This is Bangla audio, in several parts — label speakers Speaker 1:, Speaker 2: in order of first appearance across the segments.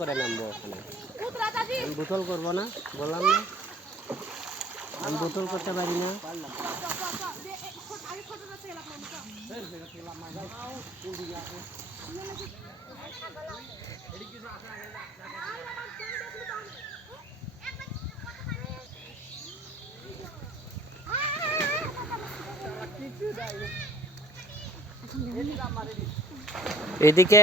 Speaker 1: করে নামবো ওখানে। আমি বোতল করব না, বললাম না। আমি বোতল করতে পারি না। এদিকে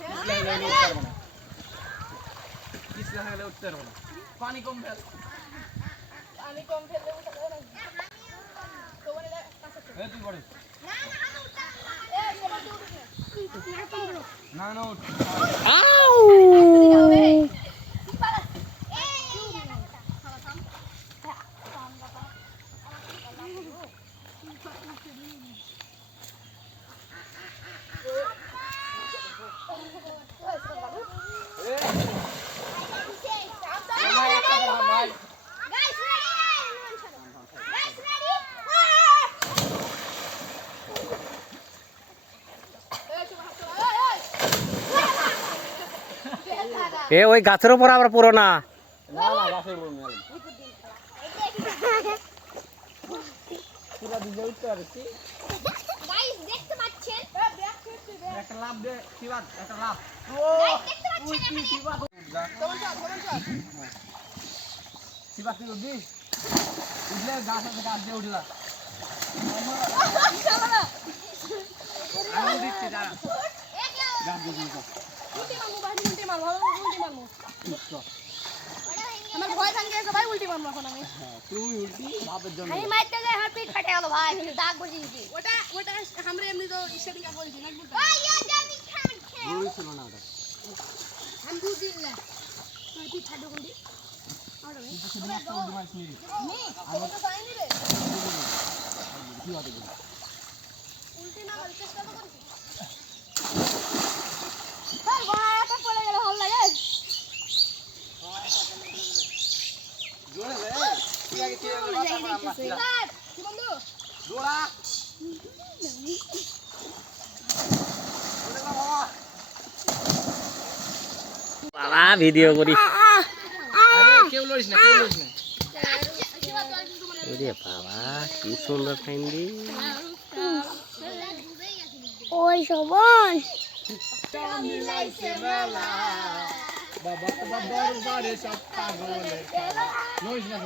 Speaker 2: বিড়ি করি না
Speaker 3: পানি কম ফেল এ তুই করে না না
Speaker 1: এ ওই গাছের উপর আবার পুরো না।
Speaker 3: না না গাছের উপর মেল পুরা ভিজে
Speaker 2: দেখতে পাচ্ছেন?
Speaker 3: একটা লাভ দে শিবাত একটা লাভ
Speaker 2: দেখতে পাচ্ছেন
Speaker 3: শিবাত। উঠলে গাছ আছে গাছ দিয়ে উঠলা। আমি দিচ্ছি দাঁড়া গাছ দিয়ে উঠলা
Speaker 4: আমার ভয় ভাঙে গেছে ভাই উল্টি মারবো এখন আমি।
Speaker 3: হ্যাঁ তুই উঠবি বাপের জন্য।
Speaker 2: আমি মারতে যাই আমার পিঠ ফাটে গেল ভাই কিন্তু দাগ বসে গেছি
Speaker 4: ওটা ওটা আমরা এমনি তো স্টার্টিং এ বলছি না বুঝতে
Speaker 3: জরুরি ছিল না ওটা।
Speaker 4: আমি দুধ না। তোর পিঠ ফাটে কোনটি
Speaker 3: কিন্তু সেদিন একটা উঠে মারিস নি
Speaker 4: আমি তো যাইনি রে
Speaker 3: শিবাত উঠবি
Speaker 4: উল্টি না মারতে চেষ্টা তো করছি
Speaker 2: স্যার গড়াটা পড়ে গেলে ভালো লাগে
Speaker 3: জোরে রে তুই আগে কে
Speaker 4: স্যার কি বন্ধু
Speaker 3: দৌড়া
Speaker 1: বাবা ভিডিও করি।
Speaker 3: আরে কেউ লড়িস না কেউ লড়িস না
Speaker 1: ওরে বাবা কি সুন্দর ফাইন্দি
Speaker 2: ওই সবন
Speaker 3: বাবা তোমার দরবারে সব পাগলের লড়িস না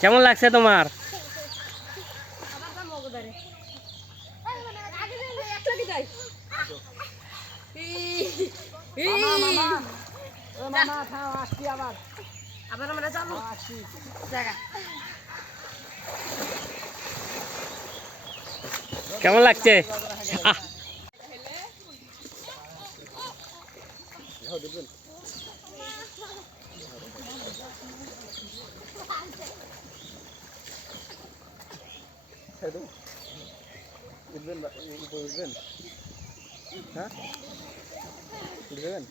Speaker 1: কেমন লাগছে তোমার?
Speaker 3: মামা থাম আসছি আবার।
Speaker 4: আবার আমরা
Speaker 3: আসছি
Speaker 4: জায়গা।
Speaker 1: কেমন লাগছে?
Speaker 3: দেবো। উঠবেন উঠবেন? হ্যাঁ? উঠবেন?